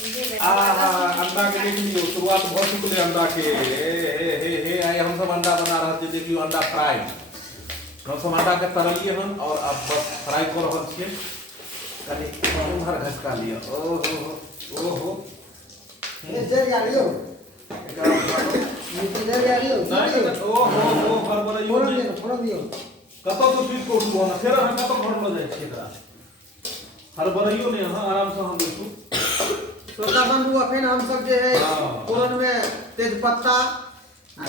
अंडा के देख लियो शुरुआत बहुत चुकले अंडा के हे आए हम सब अंडा बना रहे थे देखियो अंडा फ्राई हम सब अंडा के तरलिए हम और अब बस फ्राई कर रहल छिए कनी भर घसका लियो ओहो ये जर यारियो नहीं हरबरइयो फोड़ दियो कतो तो स्विच को उठबो ना फेर हम कतो घर में जाय छी एकरा हरबरइयो ने हां आराम से हम देखू छोटा बंधु अखन हम सब जे है फोरन में तेज पत्ता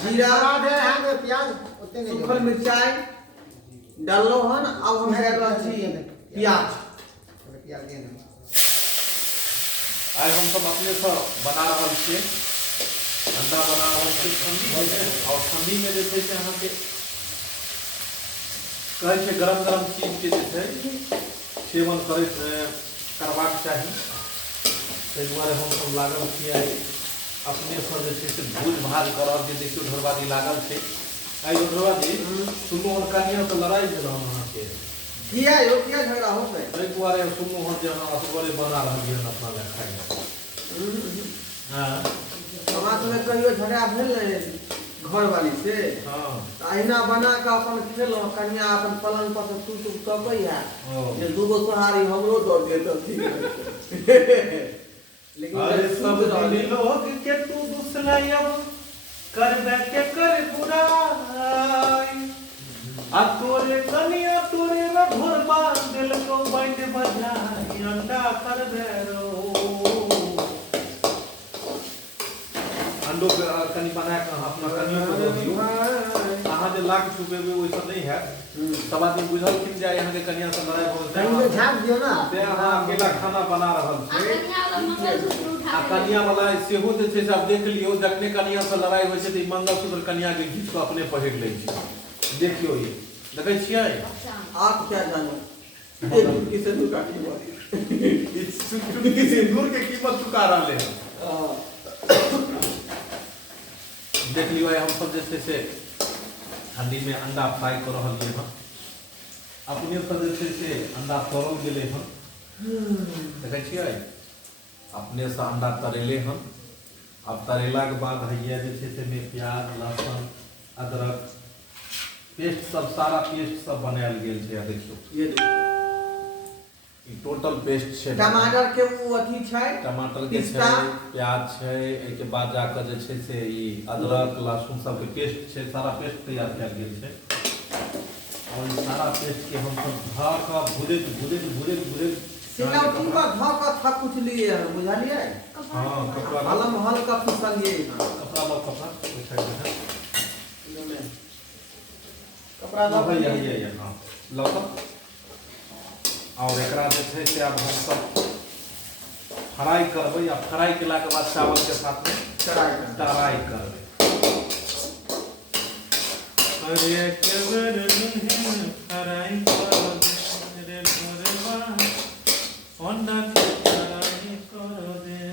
जीरा दे हां में प्याज ओते नहीं सूखल मिर्चाई डाललो हन अब हम दे रहल छी प्याज दे आज हम सब अपने से बना रहल छी अंडा बना रहल छी ठंडी में और ठंडी में जे छै से अहाँ के कहै छै गरम गरम चीज के जे छै सेवन करबाक चाही ताहि दुआरे हम सब लागल छियै अपने से जे छै से भूज भाज करब जे देखियो ढोरबादी लागल छै आई ढोरबादी सुनो हम कनिया से लड़ाई भेल हम अहाँ के किया यो किया झगड़ा होते ताहि दुआरे सुनो हम जे अहाँ असगरे बना रहल छियै अपना ले खाइ हां हमरा संगे कहियो झगड़ा भेल नहीं घर वाली से हां अहिना बना के अपन खेलो कन्या अपन पलंग पर से टूट कबैया जे दूगो सोहारी हमरो दो दे तो ठीक लेकिन अरे सब लोग के तू दुसलायब करबे के कर बुराई आ तोरे कनिया तोरे रे घोरबा दिल को बांध बजाई अंडा करबे रो अंडो के कनी बना के अपना कनियो को दे दियो अहाँ जे लाख छुपेबे ओइ सब नहीं है सब आदमी बुझल किन जाय अहाँ के कनिया से लड़ाई हो कहीं में झाप दियो ना ते अहाँ अकेला खाना बना रहल छै आ कनिया वाला सेहो जे छै से अब देख लियो जखने कनिया से लड़ाई होय छै त मंगलसूत्र कनिया के घीच के अपने पहिर लै छै देखियो ये देखै छियै आप क्या जानो किसे तू काटी मारी इस सिंदूर के कीमत चुका रहले हैं देख लियो हम सब जे छै से ठंडी में अंडा फ्राई कर रहल लिए हम अपने से जे छै से अंडा तरल गेले हम देखै छियै अपने से अंडा तरेले हम अब तरेला के बाद हैया जे छै से में प्याज लहसुन अदरक पेस्ट सब सारा पेस्ट सब बनायल गेल छै देखियो ये ई टोटल पेस्ट छै टमाटर के वो अथी छै टमाटर के छै प्याज छै ए के बाद जाकर जे छै से ई अदरक लहसुन सब के पेस्ट छै सारा पेस्ट तैयार कैल गेल छै और ई सारा पेस्ट के हम सब धा का भुरे सिलौटी पर ध के थकुच लिए बुझलिए हां कपड़ा हलम हल्का फिसलिए कपड़ा बिछा दे कपड़ा ला भैया ये हां लौक और एकरा जे छै से अब हम सब फ्राई करबै आ फ्राई केला के बाद चावल के साथ में तराई करबै अरे केवर नहीं फ्राई कर रे ढोरबा अंडा के तराई कर दे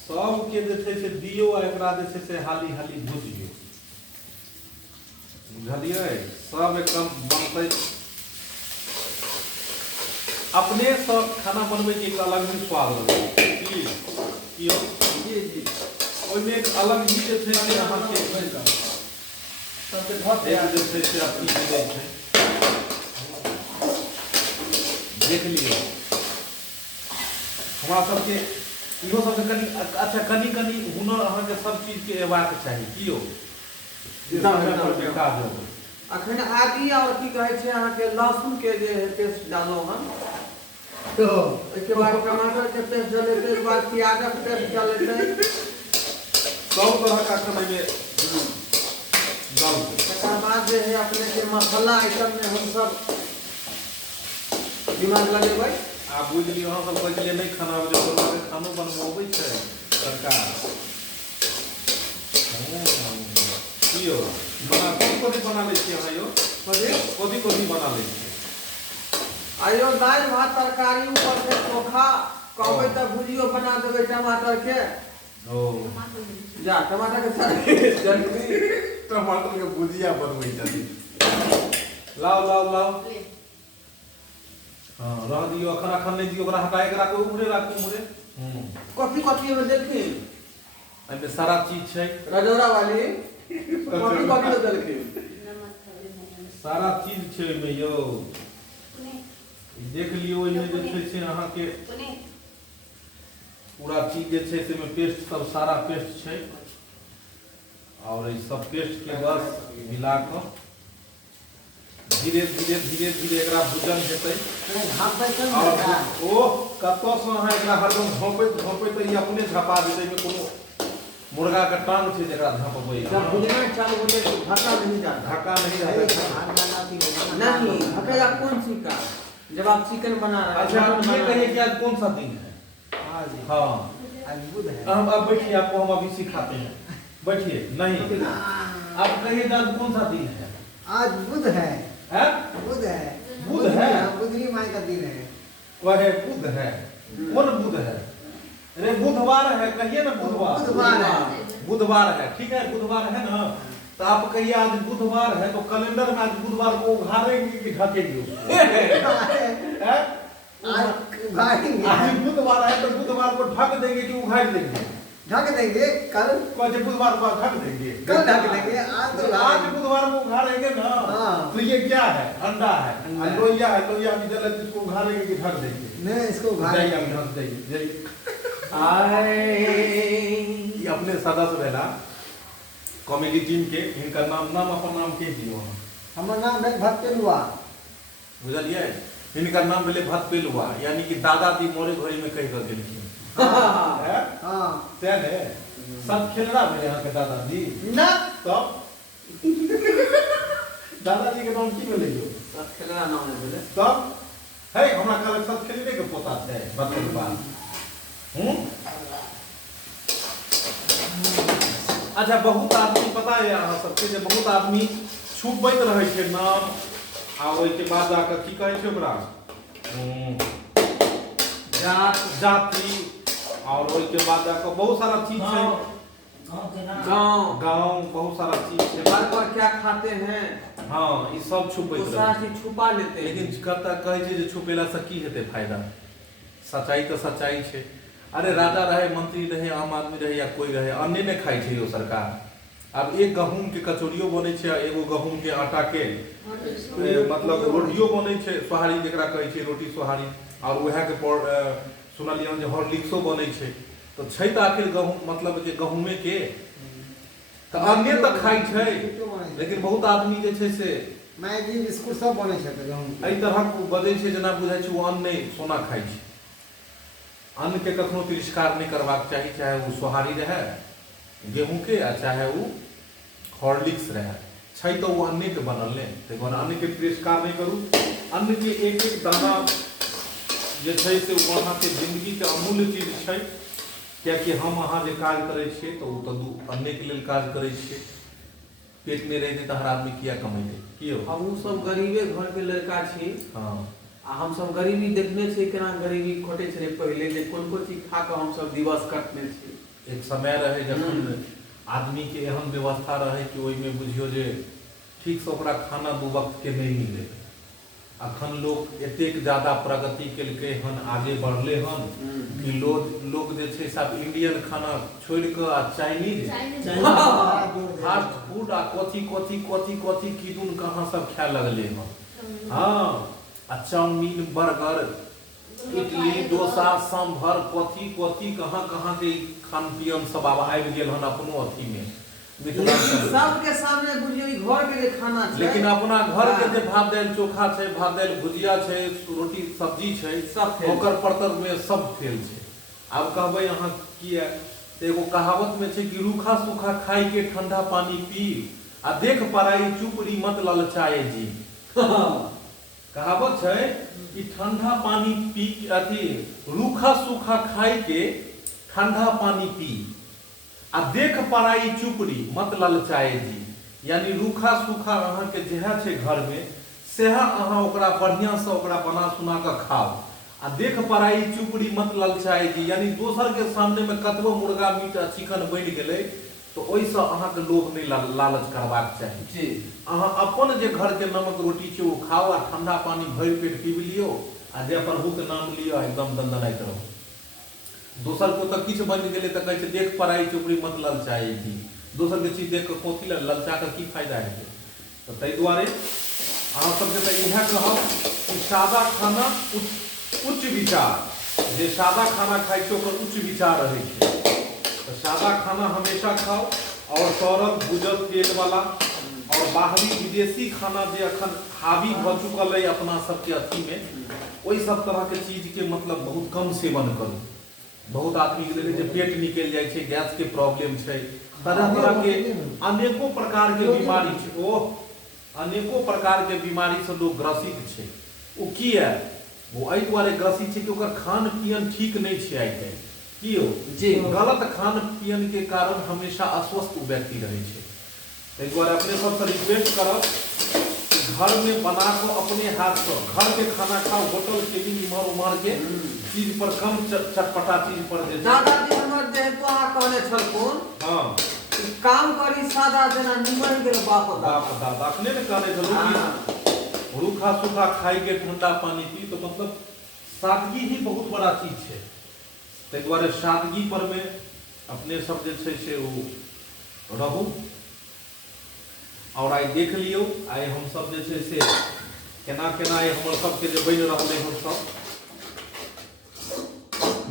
सब के जे छै से दियो आ एकरा जे छै से हाली हाली भुजियो बुझलिए सब एकदम बनतै अपने सब खाना बनबै के एक अलग ही स्वाद रहै की जी ओइ में एक अलग ही जे छै से अहाँ के सबके घर पे जे छै से अपनी दे छै देख लियो हमरा सबके इहो सबके कनी अच्छा कनी हुनर अहाँ के सब चीज के एबाक चाही कियो अखन आदि और की कहै छै अहाँ के लहसुन के जे पेस्ट डाललो हम तो इसके बाद टमाटर के पेस्ट डालेते के बाद प्याज के पेस्ट डालेते सब तरह का खाना में डाल तकर बाद जे है अपने के मसाला आइटम में हम सब दिमाग लगेबै आ बुझ लियो हम सब कहै छलिए नहीं खाना बजे तोरा के खानो बनबै छै सरकार कियो कथी बना ले छी अहाँ यो कथी बना ले छी आइयो दाल भात तरकारी ऊपर से चोखा कहबै त भुजियो बना देबै टमाटर के ओ जा टमाटर के चटनी टमाटर के भुजिया बनबै छथि लाओ हां रह दियो अखन नहीं दियो ओकरा हटाए के राखो उमरे कॉफी कॉफी में देखी एमे सारा चीज छै, रजौरा वाली कॉफी कॉफी तो देखी सारा चीज छै एमे यौ। देख लियो एमे जे छै से अहाँ के पूरा चीज जे छै से में पेस्ट सब सारा पेस्ट छै और इस सब पेस्ट के बस मिला कर धीरे धीरे धीरे धीरे एकरा भुजन हेतै। और ओ कत्तो से अहाँ एकरा हरदम झोंपैत झोंपैत ई अपने झपा देतै, में कोनो मुर्गा का टांग छै जेकरा झपबै। जब भुजना चालू होते तो ढका नहीं जाता, ढका नहीं रहता। नहीं ढकेगा कौन सी का, जब आप चिकन बना रहे हैं। अच्छा आप ये कहिए कि आज कौन सा दिन है? हाँ आज बुध है। हम अब बैठिए, आपको हम अभी सिखाते हैं, बैठिए। नहीं आप कहिए आज कौन सा दिन है? आज बुध है। हैं? बुध है। बुध है? बुधनी माई का दिन है। वह है बुध है। कौन बुध है? अरे बुधवार है, कहिए ना बुधवार। बुधवार है। बुधवार है, ठीक है बुधवार है ना। तो आप कहिए आज बुधवार है, तो कैलेंडर में आज बुधवार को उघाड़ेंगे कि ढकेंगे उसको? आज उघाड़ेंगे। आज बुधवार है तो बुधवार को ढक देंगे कि उघाड़ देंगे? ढक देंगे। कल बुधवार को ढक देंगे, कल ढक देंगे। आज तो आज बुधवार को उघाड़ेंगे ना। हाँ। तो ये क्या है? अंडा है, अंडा है। लोहिया है, लोहिया की जगह इसको उघाड़ेंगे कि ढक देंगे? नहीं इसको जाइए उघाड़ेंगे। आप ढक देंगे, जाइए। ये अपने सदस्य रहला कॉमेडी टीम के, इनका नाम अपन नाम कह दियो। हमार नाम है भक्तेलुआ। बुझलिए? इनका नाम भेले भतपेलुआ, यानी कि दादाजी मोरे घड़ी में कह कर गेलखिन। हाँ तें है सब खेलड़ा भेले यहाँ के दादाजी ना तब दादाजी के नाम की भेले यो? सब खेलना नाम है बोले। तब है हमरा कहलक सब खेलने के पोता छै भतपेलुआ। अच्छा बहुत आदमी पता है अहाँ सबके जे बहुत आदमी छुपबैत रहै छै नाम, आ ओइ के बाद जाकर की कहै छै ओकरा जाति, और ओइ के बाद जाकर बहुत सारा चीज छै, गांव बहुत सारा चीज छै, बार बार क्या खाते हैं। हाँ ई सब छुपैत वो सारा रहै छै। चीज छुपा लेते हैं। लेकिन कतऽ कहै छै जे छुपेला से की हेतै फायदा? सच्चाई तो सच्चाई छै। अरे राजा रहे, मंत्री रहे, आम आदमी रहे या कोई रहे, अन्ने ने खाई छै यो सरकार। अब एक गहूम के कचौड़ियो बनै छै, एगो गहूम के आटा के मतलब रोटियो बनै छै, सोहारी जेकरा कहै छै रोटी सोहारी, और वएह के सुनलियन जे हॉर्लिक्सो बनै छै। तो छै तऽ आखिर गहूम मतलब जे गहूमे के तऽ अन्ने तऽ खाई छै, लेकिन बहुत आदमी जे छै से मैगी बिस्कुट सब बने छै तऽ गहूम एहि तरहक बजै छै जेना बुझाइ छै ओ अन्न नहि सोना खाइ छै। अन्न के कखनो तिरस्कार नहीं करबाक चाही, चाहे वो सोहारी रहे गेहूं के आ चाहे वो हॉर्लिक्स रहे, छै तो वो अन्न के बनल ने, तो अन्न के तिरस्कार नहीं करू। अन्न के एक एक दाना जे छै से वहाँ के जिंदगी के अमूल्य चीज छै, कियाकि हम अहाँ जे काज करै छियै तो वो तो अन्ने के लेल काज करै छियै। पेट में रहते तो हर आदमी किया कमेते कियो? हम सब गरीबे घर के लड़का छी। हाँ आ हम सब गरीबी देखने छी, केना गरीबी कटे छले पहले, जे कोन कोन चीज खा के हम सब दिवस कटने छी। एक समय रहे जखन आदमी के एहन व्यवस्था रहे कि ओइ में बुझियो जे ठीक से ओकरा खाना दू वक्त के नहीं मिले। अखन लोग एतेक ज्यादा प्रगति केलकै हन, आगे बढ़ले हन कि लोग जे छै सब इंडियन खाना छोड़ के आ चाइनीज फास्ट फूड आ कथी कथी कथी कथी किदुन कहाँ सब खाए लगले हन। हाँ आ चाउमीन बर्गर इडली डोसा सांभर कथी कथी कहाँ कहाँ के खान पियन सब आब आबि गेल हन अपनो अथी में मिथिलांचल। सबके सामने बुझियो ई घर के जे खाना छै, लेकिन अपना घर के जे भात दालि चोखा छै, भात दालि भुजिया छै, रोटी सब्जी छै, सब फेल ओकर परतर में सब फेल छै। आब कहबै अहाँ किया, तो एगो कहावत में छै कि रूखा सूखा खाई के ठंडा पानी पी आ देख पराई चुपड़ी मत ललचाए जी। कहावत है कि ठंडा पानी पी अथी रूखा सूखा खाई के ठंडा पानी पी आ देख पराई चुपड़ी मत ललचाए जी। यानी रूखा सूखा अहाँ के जेहा छै घर में सेहा अहाँ ओकरा बढ़िया से ओकरा बना सुना के खाओ आ देख पराई चुपड़ी मत ललचाए जी। यानी दोसर के सामने में कतबो मुर्गा मीट आ चिकन बन गेलै तो ओइसे अहाँ के लोभ नहीं लालच करबाक चाही जी। अहाँ अपन जे घर के नमक रोटी छै वो खाओ आ ठंडा पानी भरि पेट पीब लियो आ जे प्रभु के नाम लियो एकदम दंदनाइत रहो। दोसर को तऽ किछु बनि गेलै तऽ कहै छै देख पड़ाइ चुपड़ी मत ललचाएगी, दोसर के चीज देख कऽ कथी लए ललचा कऽ की फायदा हेतै। तऽ ताहि दुआरे अहाँ सबके तऽ इएह कहब कि सादा खाना उच्च विचार, जे सादा खाना खाइ छै ओकर उच्च विचार रहै छै। तऽ सादा खाना हमेशा खाओ, और तरल भूजल तेल वाला और बाहरी विदेशी खाना जे अखन हावी भऽ चुकल है अपना सबके अथी में, ओहि सब तरह के चीज के मतलब बहुत कम सेवन करू। बहुत आदमी के देखै छै पेट निकलि जाइ छै, गैस के प्रॉब्लम छै, तरह तरह के अनेको प्रकार के बीमारी छै, ओ अनेको प्रकार के बीमारी से लोग ग्रसित छै। ओ किया वो एहि दुआरे ग्रसित छै कि ओकर खान पियन ठीक नहीं छै आइ काल्हि। की हो जी गलत खान पियन के कारण हमेशा अस्वस्थ व्यक्ति रहे छै। ताहि दुआरे अपने सबसे रिक्वेस्ट करब कि घर में बना कर अपने हाथ से घर के खाना खाओ, होटल के भी इम्हर उम्हर के चीज पर कम चटपटा चीज पर जे दादाजी हमर जे तो अहाँ कहने छलखुन हाँ काम करी सादा जेना निमन गेल बाप दादा अखने ने कहने छलहुँ रूखा सूखा खाई के ठंडा पानी पी, तो मतलब सादगी ही बहुत बड़ा चीज है। ताहि दुआरे सादगी पर में अपने सब जे छै से ओ रहू। और आइ देख लियौ आइ हम सब जे छै से केना केना आइ हमर सबके जे बनि रहलै हम सब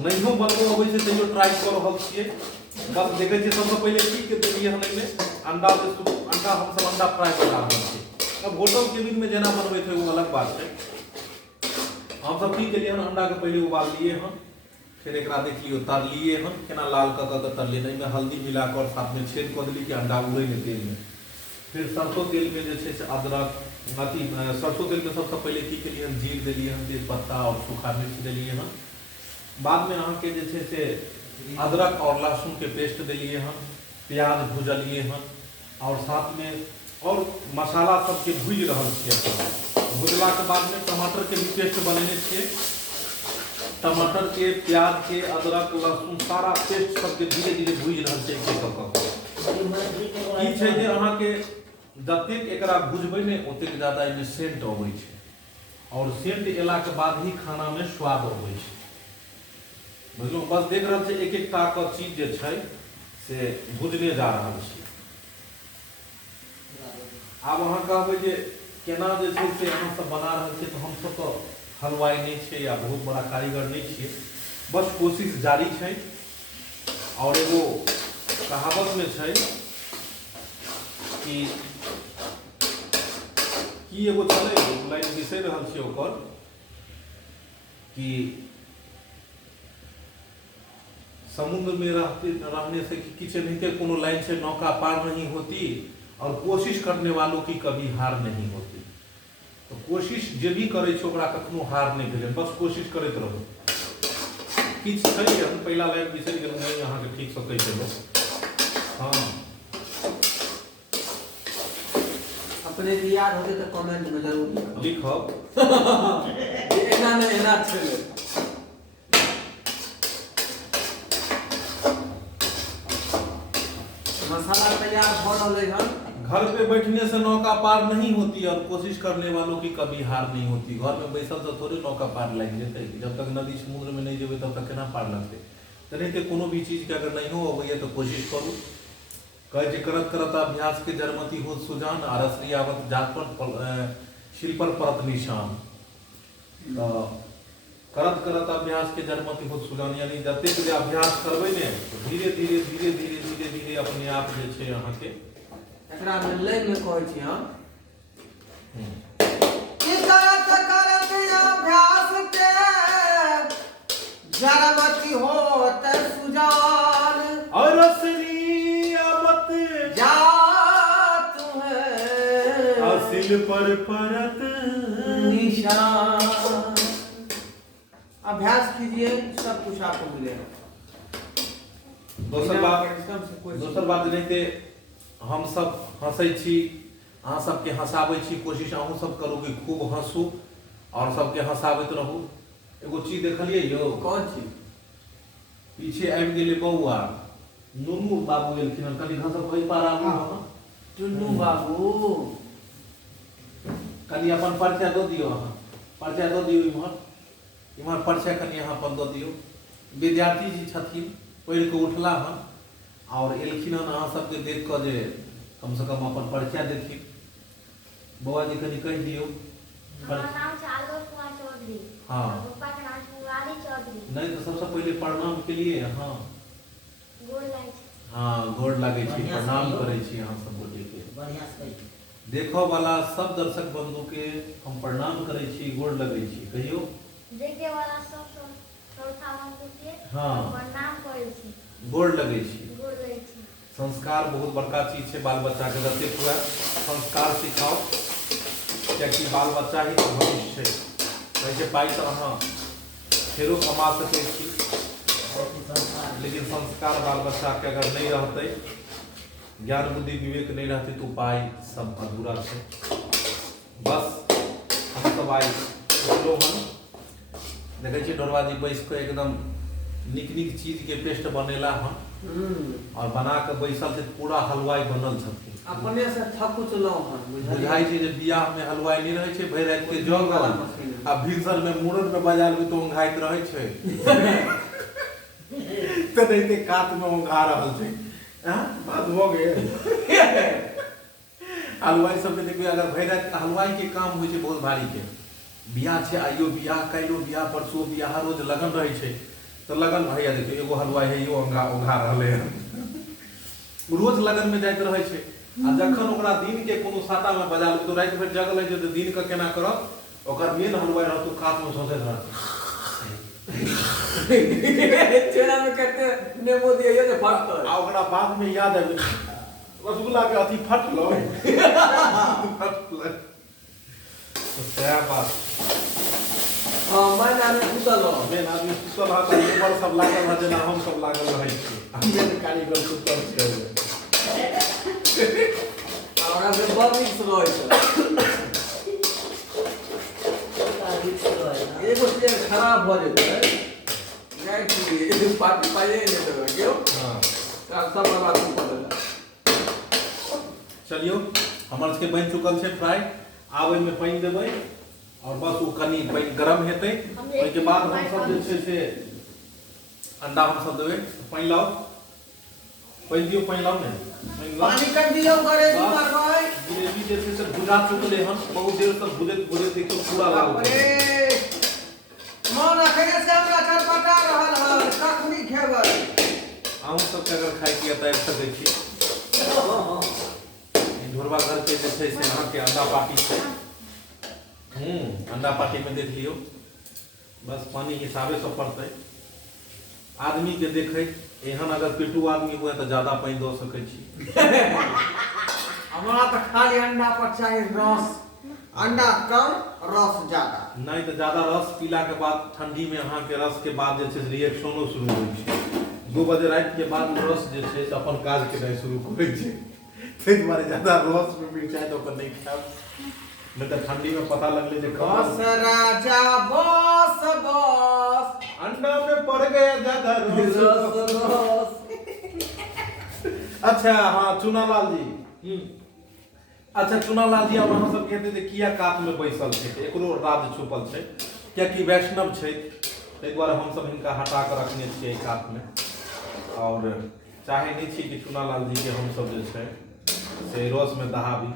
नहियो बनबो अबै छै तैयो ट्राई कऽ रहल छियै। बस देखै छियै सबसे पहिले की के देलियै हन एहिमे अंडा के अंडा हम सब अंडा फ्राई बना रहल छियै। अब होटल केबिन में जेना बनबै छै वो अलग बात है। हम सब की केलियै हन अंडा के पहिले उबाल लिए हन, फिर एक देख लियो तरलिए हन, केना लाल कऽ कऽ तरलिए, नहीं में हल्दी मिलाकर और साथ में छेद कऽ देली कि अंडा उड़े में तेल में। फिर सरसों तेल में जे छै अदरक अथी सरसों तेल में सबसे पहले की केलिए हन जीर देलिए हन, तेजपत्ता और सूखा मिर्च देलिए हन। बाद में अहाँ के जे छै से अदरक और लहसुन के पेस्ट देलिए हन, प्याज भुजलिए हन और साथ में और मसाला सबके भूज रहल छियै। भुजला के बाद में टमाटर के भी पेस्ट बनेने छियै। टमाटर के, प्याज के, अदरक लहसुन सारा पेस्ट सबके धीरे धीरे भूज रहल छै एक एक कऽ कऽ। ई छै जे अहाँ के जतेक एकरा भुजबै ने ओतेक ज्यादा एहिमे सेंट अबै छै, और सेंट एला के बाद ही खाना में स्वाद अबै छै। बुझलहुँ, बस देख रहल छै एक एक टा के चीज जे छै से भुजने जा रहल छै। आब अहाँ कहबै जे केना जे छै से अहाँ सब बना रहल छियै, तऽ हम सब तो हलवाई नहीं छै या बहुत बड़ा कारीगर नहीं छियै, बस कोशिश जारी छै। और एगो कहावत में छै कि एगो चले लाइन बिसरि रहल छियै ओकर कि समुद्र में रहने से किछु एनाहिते कोनो लाइन से नौका पार नहीं होती और कोशिश करने वालों की कभी हार नहीं होती। तो कोशिश जे भी करे छै ओकरा कखनो हार नहीं भेलै, बस कोशिश करैत रहू। किछु छै हम पहला लाइन बिसरि गेलहुँ, नहीं अहाँ के ठीक से कहि देलहुँ। हाँ अपने के याद होते तो कमेंट में जरूर लिखब एना ने एना छले। मसाला तैयार हो रहले हन। घर पे बैठने से नौका पार नहीं होती और कोशिश करने वालों की कभी हार नहीं होती। घर में बैसल से थोड़े नौका पार लग जेतै, जब तक नदी समुद्र में नहीं जेबै तब तक केना पार लगतै। तेनाहिते कोनो भी चीज के अगर नहीं हो अबैया तो कोशिश करू। कहै छै करत करत अभ्यास के जड़मति होत सुजान, आरसरी आवत जात पर शिल पर परत निशान। तो करत करत अभ्यास के जड़मति होत सुजान, यानी जतेक जे अभ्यास करबै ने धीरे धीरे धीरे धीरे धीरे धीरे अपने आप जे छै अहाँ के एकरा में लाइन में कहै छी हम कि करत करत अभ्यास के जड़मति होत सुजान, और असली आवत जात है असिल पर परत निशान। अभ्यास कीजिए सब कुछ आपको मिलेगा। दोसर बात नहीं, हम सब हंसै छी, अहाँ सबके हंसाबै छी, कोशिश अहूँ सब करू कि खूब हंसू और सबके हंसाबैत रहू। एगो चीज देखलिए यो, कौन चीज? पीछे आबि गेलै बौआ, नुनू बाबू एलखिन हन, कनी घसक ओहि पार आबू अहाँ। टुन्नू बाबू कनी अपन परिचय दऽ दियौ, अहाँ परिचय दऽ दियौ, इम्हर इम्हर परिचय कनी अहाँ अपन दऽ दियौ। विद्यार्थी जी छथिन पढ़ि के उठला हन और एलखिन हन अहाँ सबके देख कऽ जे कम से कम अपन परिचय देथिन। बौआ जी कनि कहि दियौ। हमारा नाम है आलोक कुमार चौधरी। हाँ। पापा का नाम है मुरारी चौधरी। नहीं तो सबसे पहले प्रणाम के लिए हाँ गोड़ लागै छै। हाँ गोड़ लागै छी, बढ़िया से प्रणाम कहियौ। करै छी अहाँ सब गोटे के। बढ़िया से कहियौ। देखो वाला सब दर्शक बंधु के हम प्रणाम करै छी, गोड़ लगै छी। कहियो देखे वाला सब श्रोता बंधु के हाँ। प्रणाम करै छी, गोड़ लगै छी। गोड़ लागै छी। संस्कार बहुत बड़का चीज है, बाल बच्चा के जते हुआ संस्कार सिखाओ, कियाकि बाल बच्चा ही तो भविष्य है। वैसे पाई तो अहाँ फेरो कमा सकै छी, लेकिन संस्कार बाल बच्चा के अगर नहीं रहते, ज्ञान बुद्धि विवेक नहीं रहते तो पाई सब अधूरा है। बस हम सब आई उठलो हन, देखे छी डोरवा जी बैस के एकदम निक निक चीज के पेस्ट बनेला हन और बना के बैसल थे, पूरा हलवाई बनल छथिन। अपने से थकुच लो हन बुझाई छै जे बियाह में हलवाई नहीं रहे छै, भरि रात के जगल आ भिनसर में मूड़न में बाजार में तो ओंघाइत रहे छै तो देखते कात में ओंघा रहल छै। हां बात हो गेल। हलवाई सब के देखबे अगर भरि रात हलवाई के काम होय छै बहुत भारी के। बियाह छै, आइयो बियाह, काल्हियो बियाह, परसो बियाह, हर रोज लगन रहे छै तो लगन भैया देखियो एगो हलवाई है यो ओंघा रहले है। रोज लगन में जाइत रहे छै आ जखन ओकरा दिन के कोनो साता में बजा लो तो रात भर जगल है जे दिन के केना करत, ओकर मेन हलवाई रहत कात में सोचैत रहत चेहरा में कहते नेमो दिए ये फटत आ ओकरा बाद में याद आबि रसगुल्ला के अथी फटलो फटलो तो क्या बात। हां मैं नाम सुतल हो मेन आदमी सुतल हा त ऊपर सब लागल हा जेना हम सब लागल रहै छी। मेन कारीगर सुतल छै हमरा से बहुत नीक सुनो छै। एगो चीज खराब भ जेतै गाय की पार्टी पाइए नहीं देबे क्यों। हां सब बात पड़ेगा। चलियो हमर सबके बनि चुकल छै फ्राई, आब एहिमे पानि देबै और बस वो कनी पानि गरम हेतै, ओहिके बाद हम सब जे छै से अंडा हम सब देबै। पानि लाओ, पानि दियो, पानि लाओ ने पानी कर दियो करे मार भाई। ग्रेवी जे छै से भुजा चुकले हन, बहुत देर तक भुजैत भुजैत देखियो पूरा लाल हो अरे मन अखने से हमरा चरपटा रहल है, कखनी खेबै। अहूँ सबके अगर खाइ के तऽ आबि सकै छी। ढोरवा घर के जे छै से अहाँके अंडा पार्टी छै। अंडा पार्टी में देख लियो, बस पानी हिसाबे से पड़ते। आदमी के देखे एहन अगर पेटू आदमी हुए तो ज्यादा पानी दो सके छी। हमरा तो खाली अंडा पर चाहिए रस, अंडा कम रस ज्यादा। नहीं तो ज्यादा रस पीला के बाद ठंडी में अहाँ के रस के बाद जे छै रिएक्शनो शुरू हो छै। 2 बजे रात के बाद रस जे छै से अपन काज केनाइ शुरू करै छै, ताहि दुआरे ज्यादा रस में मिर्चाई दो के नहीं खाएब, नहीं तो ठंडी में पता लगले जे बस राजा बस बस अंडा में पड़ गया ज्यादा रस। अच्छा हाँ चुनालाल जी, अच्छा चुनालाल जी अब अहाँ सब कहते जे किया कात में बैसल छै, एकरो राज छुपल छै, कियाकि वैष्णव छै, ताहि दुआरे हम सब हिनका हटा के रखने छियै कात में। और चाहे नहीं छी कि चुनालाल जी के हम सब जे छै से रस में दहाबी,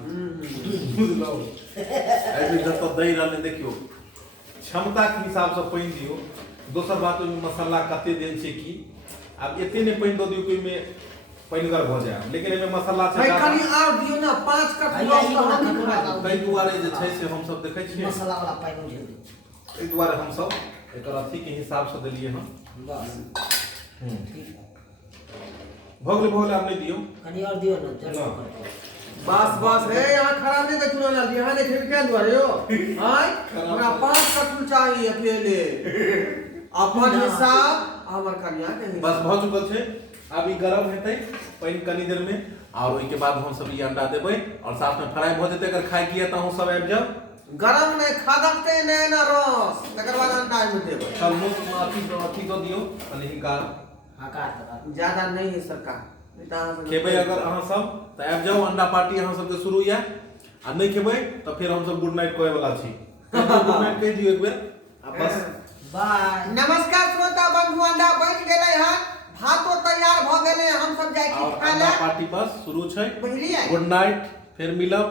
बुझलो ऐसे जत दही रहले देखियो क्षमता के हिसाब से पानि दियो। दोसर बात ओहिमे मसाला कते देन छै कि आब एते ने पानि दऽ दियौ कि ओहिमे पानिगर भऽ जाय, लेकिन एहिमे मसाला छै भाई खाली और दियो ना 5 कप रस तो हम नहीं खा पाएंगे। ताहि दुआरे जे छै से हम सब देखै छियै, मसाला वाला पानी ढेर दो। ताहि दुआरे हम सब एकर अथी के हिसाब से देलिए हन। बस ठीक है। भऽ गेलै आब नहीं दियौ कनी और दियो ना ना। चलो बस बस है यहाँ खराब नहीं चुना ना दिया है, नहीं क्या द्वारे हो हां हमरा 5 कप चाहिए अकेले अपन हिसाब हमर कन्या के हिसाब। बस भऽ चुकल छै, अब ई गरम हेतै पानि कनी देर में, और ओहिके बाद हम सब ई अंडा देबै और साथ में फ्राई भऽ जेतै। अगर खाइ के तऽ अहूँ सब आबि जाउ। गरम नहीं खदकते नहीं ना रस, तकर बाद अंडा में देबै। चल मुंह अथी दऽ दियौ कनी हिनका, आकार ज्यादा नहीं है सरकार, खेबै अगर अहाँ सब तऽ आबि जाउ, अंडा पार्टी अहाँ सबके शुरू या। आ नहीं खेबै तऽ फिर हम सब गुड नाइट कहै वाला छी। गुड नाइट कहि दियौ एक बेर आ बस बाय। नमस्कार श्रोता बंधु, अंडा बन गेले हन, भातो तैयार भ गेले, हम सब जाय छी और खाए अंडा ले। पार्टी बस शुरू छै। बुझलियै? गुड नाइट, फिर मिलब।